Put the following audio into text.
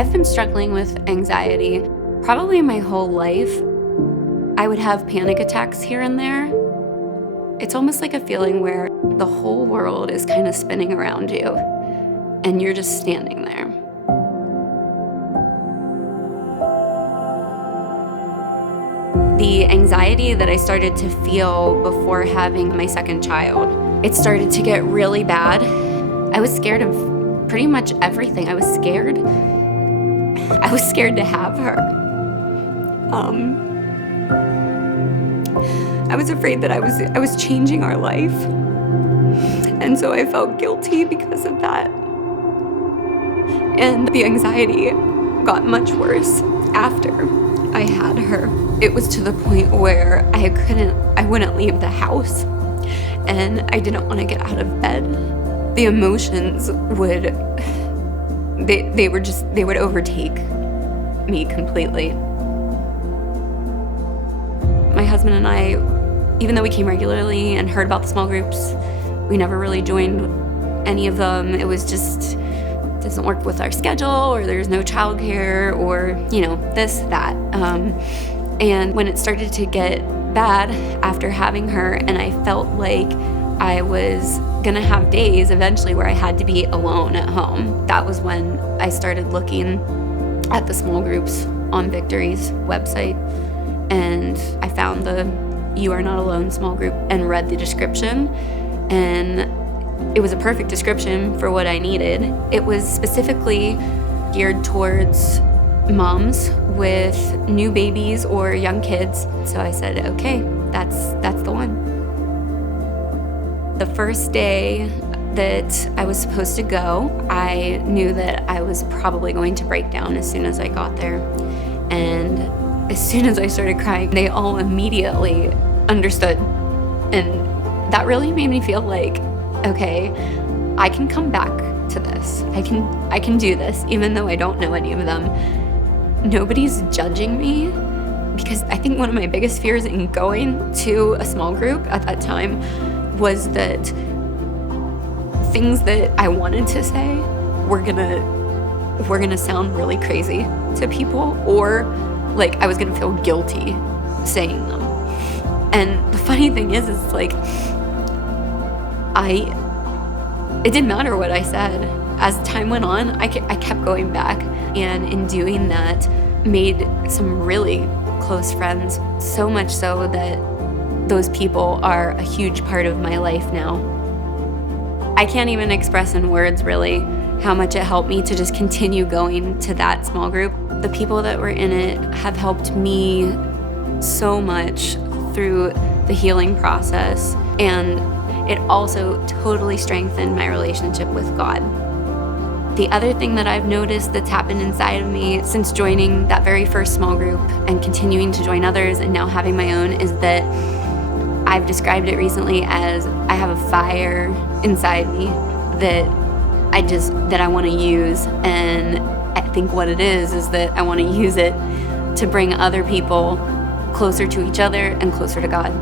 I've been struggling with anxiety probably my whole life. I would have panic attacks here and there. It's almost like a feeling where the whole world is kind of spinning around you and you're just standing there. The anxiety that I started to feel before having my second child, it started to get really bad. I was scared of pretty much everything. I was scared to have her. I was afraid that I was changing our life. And so I felt guilty because of that. And the anxiety got much worse after I had her. It was to the point where I wouldn't leave the house, and I didn't want to get out of bed. The emotions would overtake me completely. My husband and I, even though we came regularly and heard about the small groups, we never really joined any of them. It was just, it doesn't work with our schedule, or there's no childcare, or, this, that. And when it started to get bad after having her, and I felt like I was gonna have days eventually where I had to be alone at home, that was when I started looking at the small groups on Victory's website. And I found the You Are Not Alone small group and read the description. And it was a perfect description for what I needed. It was specifically geared towards moms with new babies or young kids. So I said, okay, that's the one. The first day that I was supposed to go, I knew that I was probably going to break down as soon as I got there. And as soon as I started crying, they all immediately understood. And that really made me feel like, okay, I can come back to this. I can do this, even though I don't know any of them. Nobody's judging me, because I think one of my biggest fears in going to a small group at that time was that things that I wanted to say were gonna sound really crazy to people, or like I was gonna feel guilty saying them. And the funny thing is like, it didn't matter what I said. As time went on, I kept going back, and in doing that, made some really close friends, so much so that those people are a huge part of my life now. I can't even express in words really how much it helped me to just continue going to that small group. The people that were in it have helped me so much through the healing process, and it also totally strengthened my relationship with God. The other thing that I've noticed that's happened inside of me since joining that very first small group and continuing to join others and now having my own is that I've described it recently as I have a fire inside me that I want to use. And I think what it is that I want to use it to bring other people closer to each other and closer to God.